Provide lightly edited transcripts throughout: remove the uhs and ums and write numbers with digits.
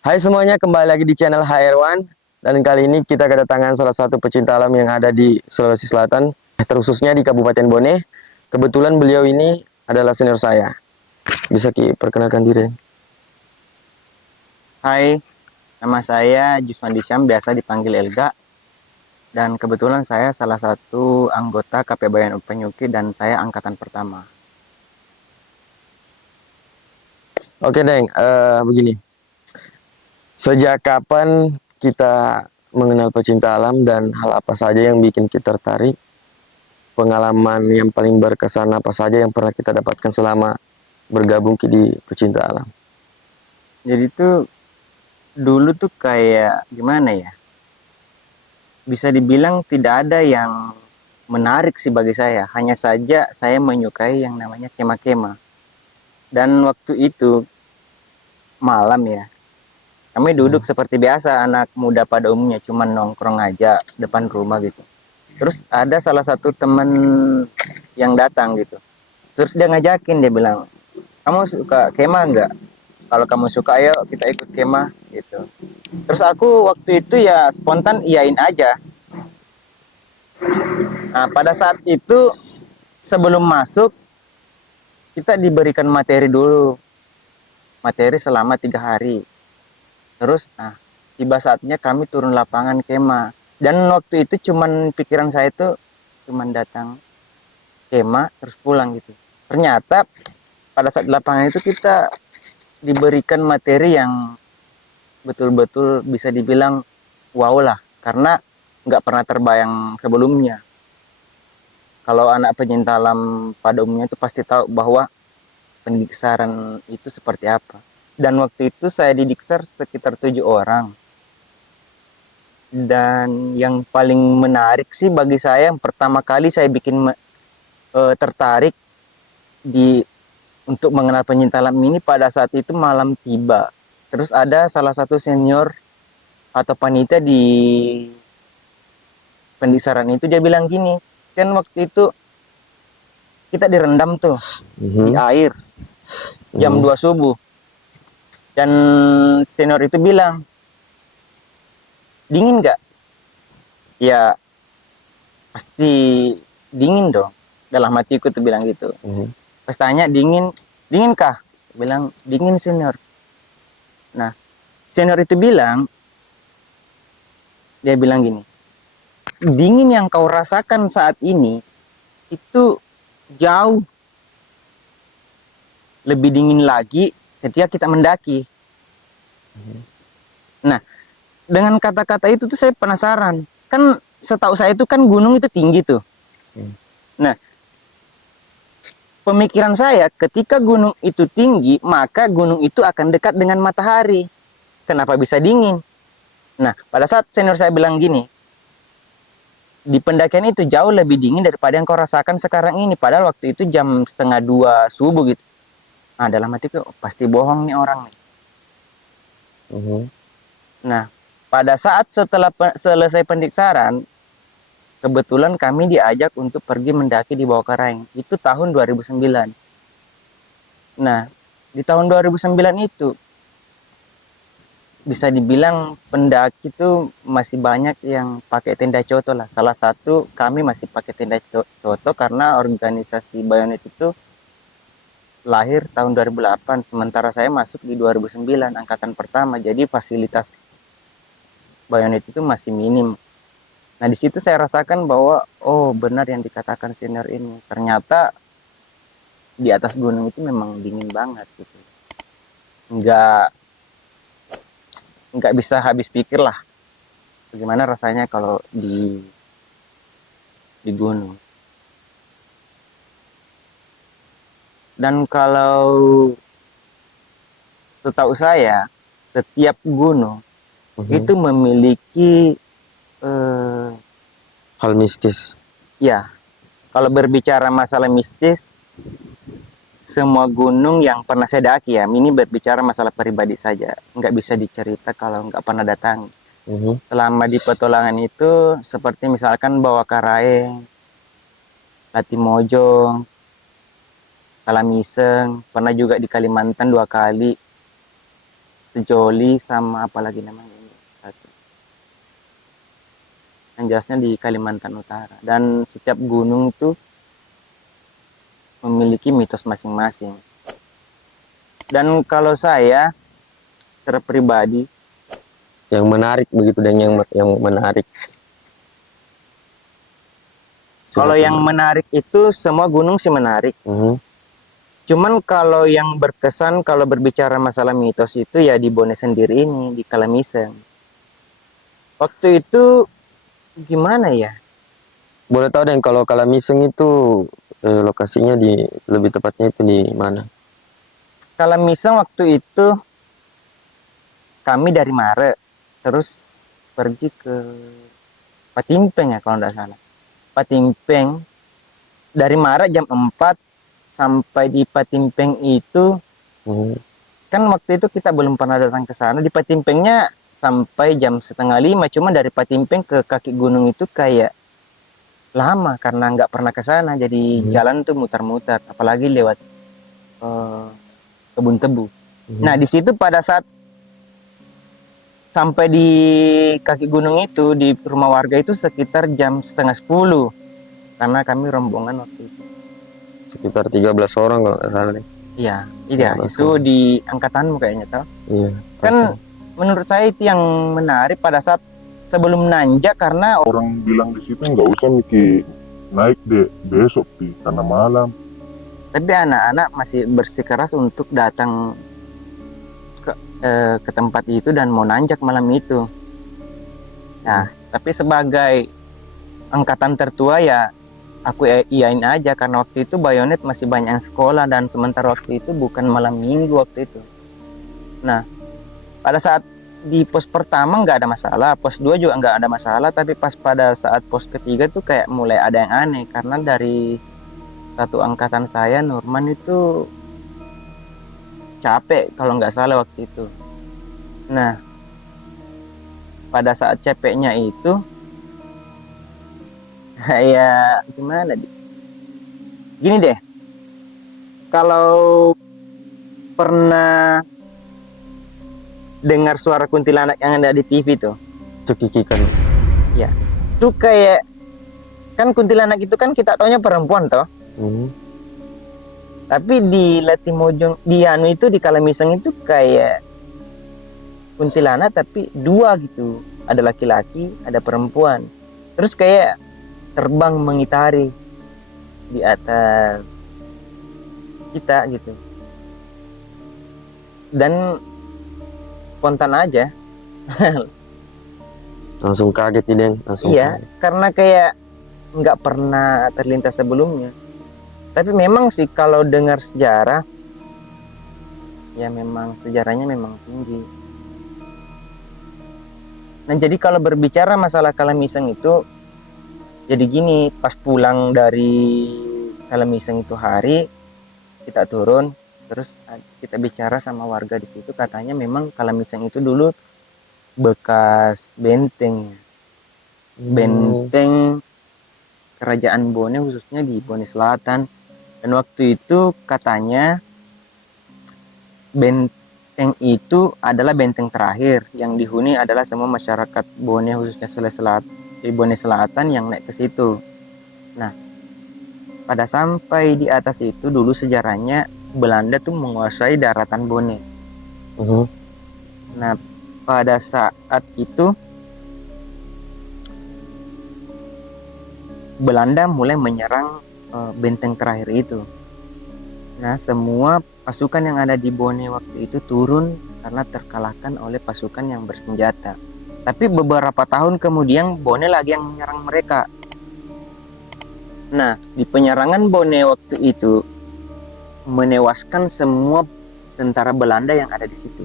Hai semuanya, kembali lagi di channel HR1. Dan kali ini kita kedatangan salah satu pecinta alam yang ada di Sulawesi Selatan, terkhususnya di Kabupaten Bone. Kebetulan beliau ini adalah senior saya. Bisa perkenalkan diri? Hai, nama saya Jusman Disyam, biasa dipanggil Elga. Dan kebetulan saya salah satu anggota KP Bayan Upenyuki dan saya angkatan pertama. Oke, Deng. Begini. Sejak kapan kita mengenal pecinta alam dan hal apa saja yang bikin kita tertarik? Pengalaman yang paling berkesan apa saja yang pernah kita dapatkan selama bergabung di pecinta alam? Jadi tuh dulu tuh kayak gimana ya? Bisa dibilang tidak ada yang menarik sih bagi saya. Hanya saja saya menyukai yang namanya kema-kema. Dan waktu itu malam ya, kami duduk seperti biasa anak muda pada umumnya, cuman nongkrong aja depan rumah gitu. Terus ada salah satu temen yang datang gitu. Terus dia ngajakin, dia bilang, kamu suka kemah nggak? Kalau kamu suka, ayo kita ikut kemah gitu. Terus aku waktu itu ya spontan iyain aja. Nah pada saat itu sebelum masuk kita diberikan materi dulu, materi selama 3 hari. Terus nah tiba saatnya kami turun lapangan kemah. Dan waktu itu cuman pikiran saya itu cuman datang kemah terus pulang gitu. Ternyata pada saat di lapangan itu kita diberikan materi yang betul-betul bisa dibilang wow lah, karena nggak pernah terbayang sebelumnya. Kalau anak penyinta alam pada umumnya itu pasti tahu bahwa pendiksaran itu seperti apa. Dan waktu itu saya didiksar sekitar 7 orang. Dan yang paling menarik sih bagi saya, yang pertama kali saya bikin tertarik di untuk mengenal penyinta alam ini pada saat itu malam tiba. Terus ada salah satu senior atau panitia di pendisaran itu, dia bilang gini, kan waktu itu kita direndam tuh di Mhm. air jam Mhm. 2 subuh. Dan senior itu bilang, dingin nggak? Ya pasti dingin dong. Dalam hatiku tuh bilang gitu. Mhm. Pas tanya dingin, dingin kah? Bilang dingin senior. Nah senior itu bilang, dia bilang gini, dingin yang kau rasakan saat ini itu jauh lebih dingin lagi ketika kita mendaki. Nah, dengan kata-kata itu tuh saya penasaran. Kan setahu saya itu kan gunung itu tinggi tuh. Mhm. Nah, pemikiran saya ketika gunung itu tinggi, maka gunung itu akan dekat dengan matahari. Kenapa bisa dingin? Nah, pada saat senior saya bilang gini, di pendakian itu jauh lebih dingin daripada yang kau rasakan sekarang ini. Padahal waktu itu jam setengah 2 subuh gitu. Nah, dalam hatiku, oh, pasti bohong nih orang nih. Mhm. Nah, pada saat setelah selesai pendiksaran, kebetulan kami diajak untuk pergi mendaki di bawah Karaeng. Itu tahun 2009. Nah, di tahun 2009 itu bisa dibilang pendaki itu masih banyak yang pakai tenda coto lah. Salah satu kami masih pakai tenda coto karena organisasi Bayonet itu lahir tahun 2008, sementara saya masuk di 2009 angkatan pertama. Jadi fasilitas Bayonet itu masih minim. Nah, di situ saya rasakan bahwa oh, benar yang dikatakan senior ini. Ternyata di atas gunung itu memang dingin banget gitu. Nggak nggak bisa habis pikir lah bagaimana rasanya kalau di gunung. Dan kalau setahu saya, setiap gunung Mhm. itu memiliki eh, Hal mistis. ya, kalau berbicara masalah mistis, semua gunung yang pernah saya daki ya, ini berbicara masalah pribadi saja, nggak bisa dicerita kalau nggak pernah datang. Mhm. Selama di petualangan itu, seperti misalkan Bawah Karaeng, Latimojong, Kalamiseng, pernah juga di Kalimantan 2 kali. Sejoli sama apalagi namanya ini satu. Yang jelasnya di Kalimantan Utara. Dan setiap gunung itu memiliki mitos masing-masing. Dan kalau saya secara pribadi, Yang menarik begitu dan yang menarik. kalau yang menarik itu semua gunung sih menarik. Mhm. Cuman kalau yang berkesan kalau berbicara masalah mitos itu ya di Bone sendiri ini, di Kalamiseng. Waktu itu gimana ya? Boleh tahu deh kalau Kalamiseng itu lokasinya lebih tepatnya itu di mana? Kalamiseng waktu itu kami dari Mare terus pergi ke Patimpeng ya kalau tidak salah. Patimpeng dari Mare jam 4 sampai di Patimpeng itu Mhm. kan waktu itu kita belum pernah datang ke sana. Di Patimpengnya sampai jam 4:30, cuma dari Patimpeng ke kaki gunung itu kayak lama karena nggak pernah ke sana. Jadi jalan tuh mutar-mutar, apalagi lewat kebun tebu. Nah, di situ pada saat sampai di kaki gunung itu di rumah warga itu sekitar jam 9:30 karena kami rombongan waktu itu. Sekitar 13 orang kalau nggak salah deh. Iya, Ya, itu di angkatanmu kayaknya tau. Iya. Kan menurut saya itu yang menarik pada saat sebelum nanjak karena Orang bilang di situ nggak usah mikir naik deh besok pi karena malam. tapi anak-anak masih bersikeras untuk datang ke tempat itu dan mau nanjak malam itu. Nah, tapi sebagai angkatan tertua ya aku iyain aja karena waktu itu Bayonet masih banyak yang sekolah dan sementara waktu itu bukan malam minggu waktu itu. Nah, pada saat di pos pertama nggak ada masalah, pos 2 juga nggak ada masalah, tapi pas pada saat pos ketiga tuh kayak mulai ada yang aneh karena dari satu angkatan saya Nurman itu capek kalau nggak salah waktu itu. Nah, pada saat capeknya itu kayak gimana gini deh, kalau pernah dengar suara kuntilanak yang ada di TV tuh, Cekikikan. ya tuh kayak kan kuntilanak itu kan kita taunya perempuan toh, Mhm. tapi di Latimojong di Anu itu di Kalamiseng itu kayak kuntilanak tapi dua gitu, ada laki-laki ada perempuan, terus kayak terbang mengitari di atas kita gitu. Dan spontan aja. Langsung kaget nih, Deng. Langsung Iya, kaget. karena kayak nggak pernah terlintas sebelumnya. Tapi memang sih kalau dengar sejarah, ya memang sejarahnya memang tinggi. Nah, jadi kalau berbicara masalah Kalamiseng itu, jadi gini, pas pulang dari Kalamiseng itu hari, kita turun, terus kita bicara sama warga di situ, katanya memang Kalamiseng itu dulu bekas benteng. Benteng Kerajaan Bone khususnya di Bone Selatan. Dan waktu itu katanya benteng itu adalah benteng terakhir yang dihuni adalah semua masyarakat Bone khususnya di Bone Selatan yang naik ke situ. Nah, pada sampai di atas itu dulu sejarahnya Belanda tuh menguasai daratan Bone. Mhm. Nah, pada saat itu Belanda mulai menyerang benteng terakhir itu. Nah, semua pasukan yang ada di Bone waktu itu turun karena terkalahkan oleh pasukan yang bersenjata. Tapi beberapa tahun kemudian Bone lagi yang menyerang mereka. Nah, di penyerangan Bone waktu itu menewaskan semua tentara Belanda yang ada di situ.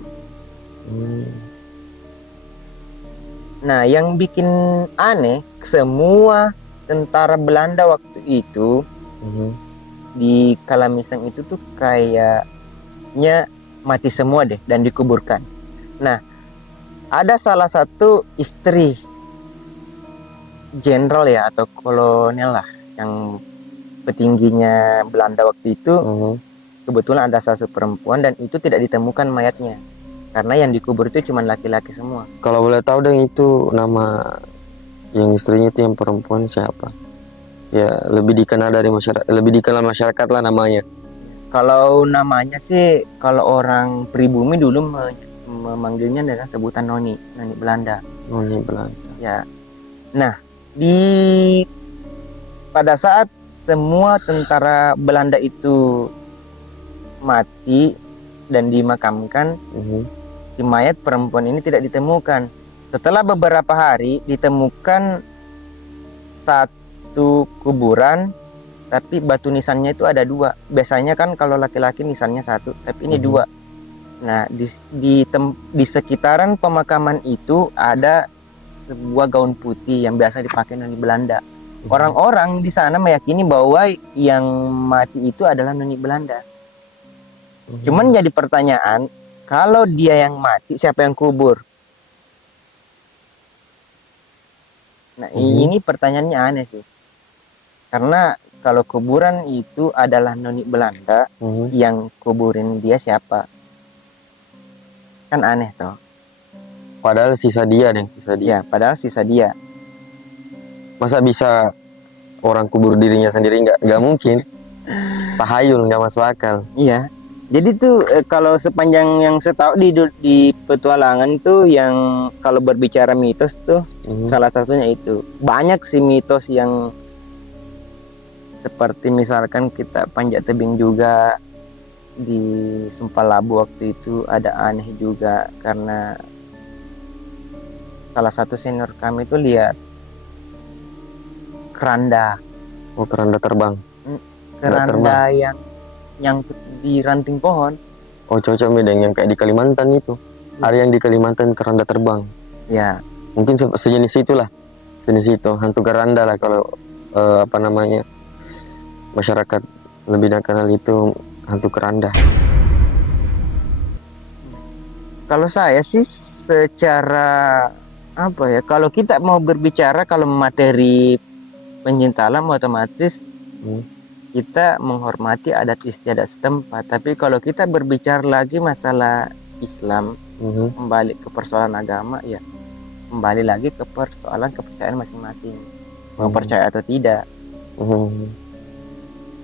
Nah, yang bikin aneh, semua tentara Belanda waktu itu di Kalamiseng itu tuh kayaknya mati semua deh dan dikuburkan. Nah, ada salah satu istri jenderal ya atau kolonel lah yang petingginya Belanda waktu itu, kebetulan ada salah satu perempuan dan itu tidak ditemukan mayatnya. Karena yang dikubur itu cuma laki-laki semua. Kalau boleh tahu deng, itu nama yang istrinya itu yang perempuan siapa? Ya lebih dikenal dari masyarakat, lebih dikenal masyarakat lah namanya. Kalau namanya sih, kalau orang pribumi dulu memanggilnya dengan sebutan Noni, Noni Belanda. Noni Belanda. Ya. Nah, pada saat semua tentara Belanda itu mati dan dimakamkan, si mayat perempuan ini tidak ditemukan. Setelah beberapa hari ditemukan satu kuburan, tapi batu nisannya itu ada 2. Biasanya kan kalau laki-laki nisannya 1, tapi ini 2. Nah, di sekitaran pemakaman itu ada sebuah gaun putih yang biasa dipakai Noni Belanda. Orang-orang di sana meyakini bahwa yang mati itu adalah Noni Belanda. Cuman jadi pertanyaan, kalau dia yang mati, siapa yang kubur? Nah, ini pertanyaannya aneh sih. Karena kalau kuburan itu adalah Noni Belanda, yang kuburin dia siapa? Kan aneh toh. Padahal sisa dia. Ya, padahal sisa dia. Masa bisa orang kubur dirinya sendiri? Nggak mungkin. Tahayul, nggak masuk akal. Iya. Jadi tuh kalau sepanjang yang saya tahu di petualangan tuh, yang kalau berbicara mitos tuh salah satunya itu. Banyak sih mitos yang seperti misalkan kita panjat tebing juga di Sumpah Labu waktu itu ada aneh juga, karena salah satu senior kami itu lihat keranda. Oh, keranda terbang. Keranda yang nyangkut di ranting pohon. Oh, cocok Medeng, yang kayak di Kalimantan itu. Ada yang di Kalimantan keranda terbang. Ya. Mungkin sejenis itulah. Sejenis itu, hantu keranda lah kalau masyarakat lebih kenal itu hantu keranda. Kalau saya sih secara kalau kita mau berbicara kalau materi pencinta alam, otomatis kita menghormati adat istiadat setempat. Tapi kalau kita berbicara lagi masalah Islam, kembali ke persoalan agama, ya kembali lagi ke persoalan kepercayaan masing-masing, mau percaya atau tidak.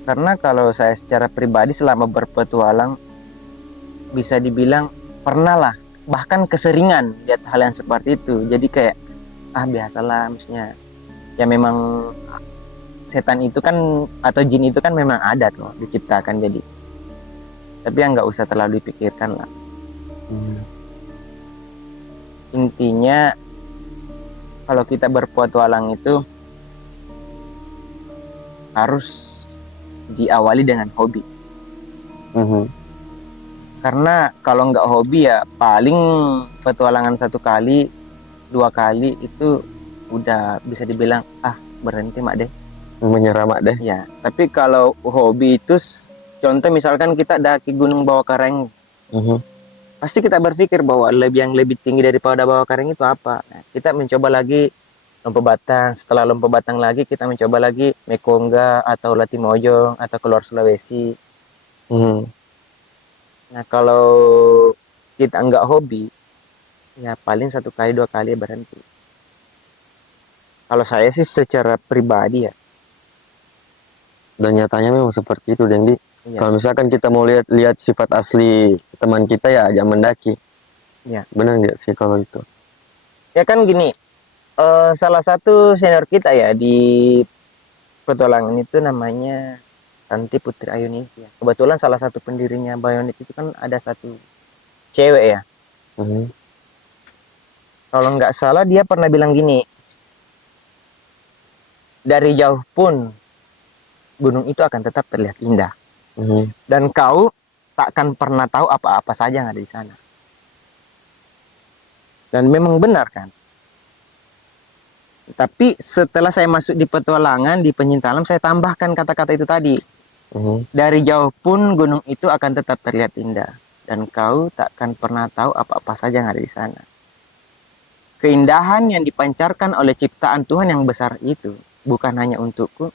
Karena kalau saya secara pribadi selama berpetualang, bisa dibilang pernah lah, bahkan keseringan lihat hal yang seperti itu. Jadi kayak biasalah, maksudnya ya memang setan itu kan atau jin itu kan memang ada loh, diciptakan. Jadi tapi yang nggak usah terlalu dipikirkan lah. Intinya kalau kita berpetualang itu harus diawali dengan hobi. Karena kalau nggak hobi ya paling petualangan 1 kali 2 kali itu udah bisa dibilang berhenti mak deh, menyerah mak deh. Ya, tapi kalau hobi itu contoh misalkan kita daki Gunung Bawah-Kareng, pasti kita berpikir bahwa yang lebih tinggi daripada Bawah-Kareng itu apa. Nah, kita mencoba lagi Lompo Batang. Setelah Lompo Batang lagi kita mencoba lagi Mekongga atau Latimojong atau keluar Sulawesi. Nah, kalau kita nggak hobi, ya paling 1 kali 2 kali berhenti. Kalau saya sih secara pribadi ya. Dan nyatanya memang seperti itu, Dendi. Ya. Kalau misalkan kita mau lihat sifat asli teman kita, ya ajak mendaki. Ya. Benar nggak sih kalau itu? Ya kan gini, salah satu senior kita ya di petualangan itu namanya Santi Putri Ayuningsi. Kebetulan salah satu pendirinya Bionik itu kan ada satu cewek ya. Kalau nggak salah dia pernah bilang gini, dari jauh pun gunung itu akan tetap terlihat indah. Dan kau takkan pernah tahu apa-apa saja yang ada di sana. Dan memang benar kan. Tapi setelah saya masuk di petualangan, di pencinta alam, saya tambahkan kata-kata itu tadi. Dari jauh pun gunung itu akan tetap terlihat indah. Dan kau takkan pernah tahu apa-apa saja yang ada di sana. Keindahan yang dipancarkan oleh ciptaan Tuhan yang besar itu bukan hanya untukku,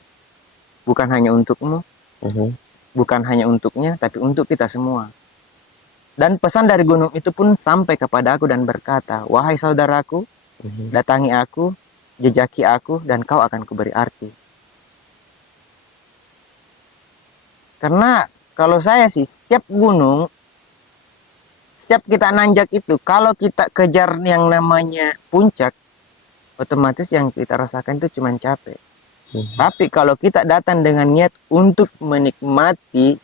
bukan hanya untukmu, bukan hanya untuknya, tapi untuk kita semua. Dan pesan dari gunung itu pun sampai kepada aku dan berkata, wahai saudaraku, datangi aku, jejaki aku, dan kau akan kuberi arti. Karena kalau saya sih, setiap gunung, setiap kita nanjak itu, kalau kita kejar yang namanya puncak, otomatis yang kita rasakan itu cuma capek. Tapi kalau kita datang dengan niat untuk menikmati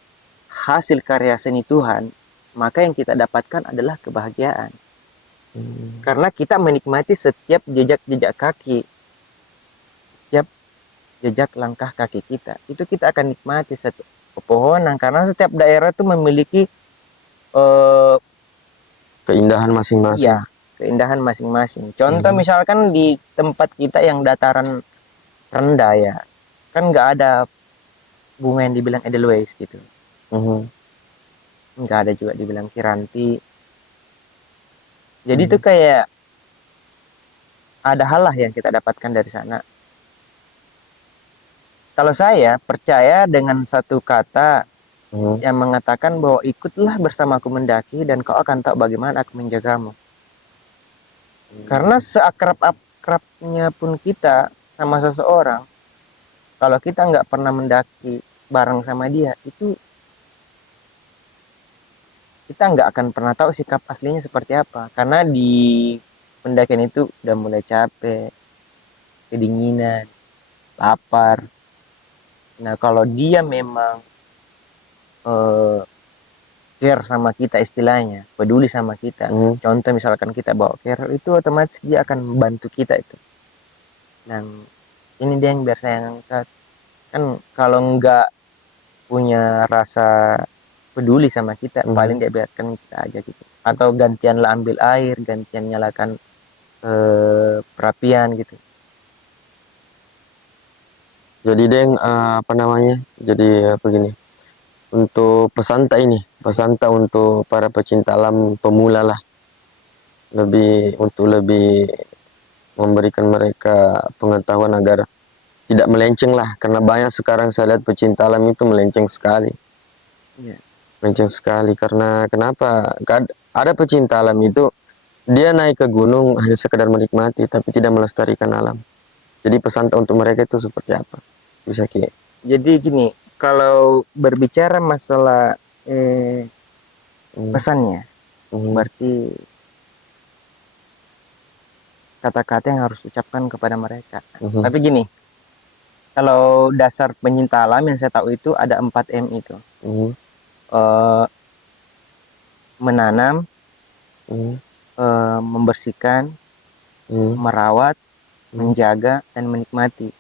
hasil karya seni Tuhan, maka yang kita dapatkan adalah kebahagiaan. Karena kita menikmati setiap jejak-jejak kaki, setiap jejak langkah kaki kita. Itu kita akan nikmati satu pepohonan. Karena setiap daerah itu memiliki Keindahan masing-masing. ya, keindahan masing-masing. Contoh misalkan di tempat kita yang dataran rendah ya, kan nggak ada bunga yang dibilang edelweiss gitu. Mhm. Nggak ada juga dibilang piranti. Jadi itu kayak ada hal lah yang kita dapatkan dari sana. Kalau saya percaya dengan satu kata Mhm. yang mengatakan bahwa ikutlah bersamaku mendaki dan kau akan tahu bagaimana aku menjagamu. Karena seakrab-akrabnya pun kita sama seseorang, kalau kita nggak pernah mendaki bareng sama dia, itu kita nggak akan pernah tahu sikap aslinya seperti apa. Karena di pendakian itu udah mulai capek, kedinginan, lapar. Nah kalau dia memang care sama kita istilahnya, peduli sama kita. Contoh misalkan kita bawa care, itu otomatis dia akan membantu kita itu. Dan ini dia yang biar saya angkat. Kan kalau nggak punya rasa peduli sama kita, paling dia biarkan kita aja gitu. Atau gantianlah ambil air, gantian nyalakan perapian gitu. Jadi Deng, apa namanya? Jadi begini. Untuk pesanta ini, pesanta untuk para pecinta alam pemula lah. Lebih memberikan mereka pengetahuan agar tidak melenceng lah. Karena banyak sekarang saya lihat pecinta alam itu melenceng sekali. Iya. Melenceng sekali karena kenapa? Ada pecinta alam itu dia naik ke gunung hanya sekedar menikmati tapi tidak melestarikan alam. Jadi pesanta untuk mereka itu seperti apa? Bisa Ki? Jadi gini, kalau berbicara masalah pesannya, berarti kata-kata yang harus ucapkan kepada mereka. Tapi gini, kalau dasar pencinta alam yang saya tahu itu ada 4M itu. Menanam, membersihkan, merawat, menjaga, dan menikmati.